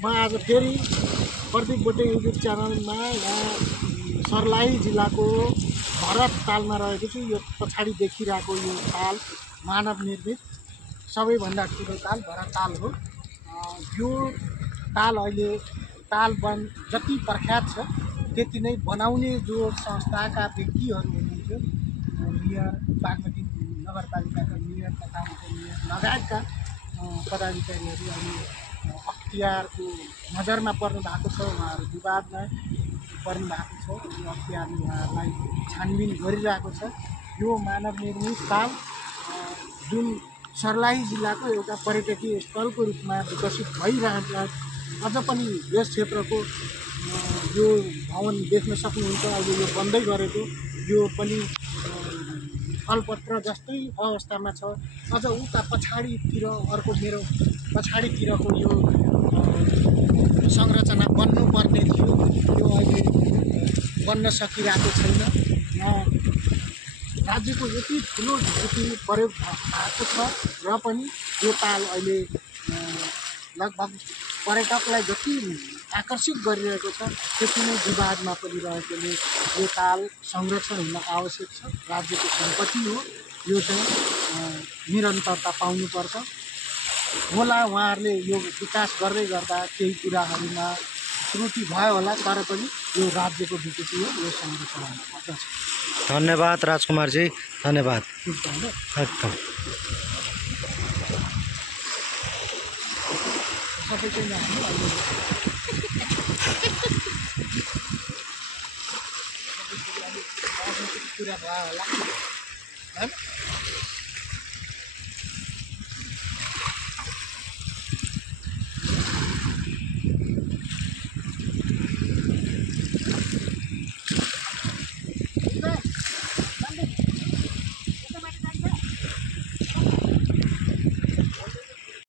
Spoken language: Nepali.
म आज फेरि प्रदीप बोटे युट्युब च्यानलमा यहाँ सर्लाही जिल्लाको भरत तालमा रहेको छु। यो पछाडि देखिरहेको यो ताल मानव निर्मित सबैभन्दा ठुलो ताल भरत ताल हो। यो ताल अहिले ताल बन जति प्रख्यात छ त्यति नै बनाउने जो संस्थाका व्यक्तिहरू हुनुहुन्थ्यो, मेयर बागमती नगरपालिकाका मेयर तथा उपमेयर लगायतका पदाधिकारीहरू अहिले अख्तियारको नजरमा पर्नु भएको छ। उहाँहरू विवादमा पर्नु भएको छ। यो अख्तियारले उहाँहरूलाई छानबिन गरिरहेको छ। यो मानव निर्मित ताल जुन सर्लाही जिल्लाको एउटा पर्यटकीय स्थलको रूपमा विकसित भइरहन्छ। अझ पनि यस क्षेत्रको यो भवन देख्न सक्नुहुन्छ। अहिले यो बन्दै गरेको यो पनि अलपत्र जस्तै अवस्थामा छ। अझ उता पछाडितिर अर्को मेरो पछाडितिरको यो संरचना बन्नुपर्ने थियो, यो अहिले बन्न सकिरहेको छैन। यहाँ राज्यको यति ठुलो ढुकुटी प्रयोग भएको छ र पनि यो ताल अहिले लगभग पर्यटकलाई जति आकर्षित गरिरहेको छ त्यति नै विवादमा पनि रहेकोले यो ताल संरक्षण हुन आवश्यक छ। राज्यको सम्पत्ति हो, यो चाहिँ निरन्तरता पाउनुपर्छ। होला उहाँहरूले यो विकास गर्दै गर्दा केही कुराहरूमा त्रुटि भयो होला, तर पनि यो राज्यको ढुकुटी हो, यो संरक्षण हुनुपर्छ। धन्यवाद राजकुमारजी, धन्यवाद एकदम। सबै चाहिँ कुरा भयो होला।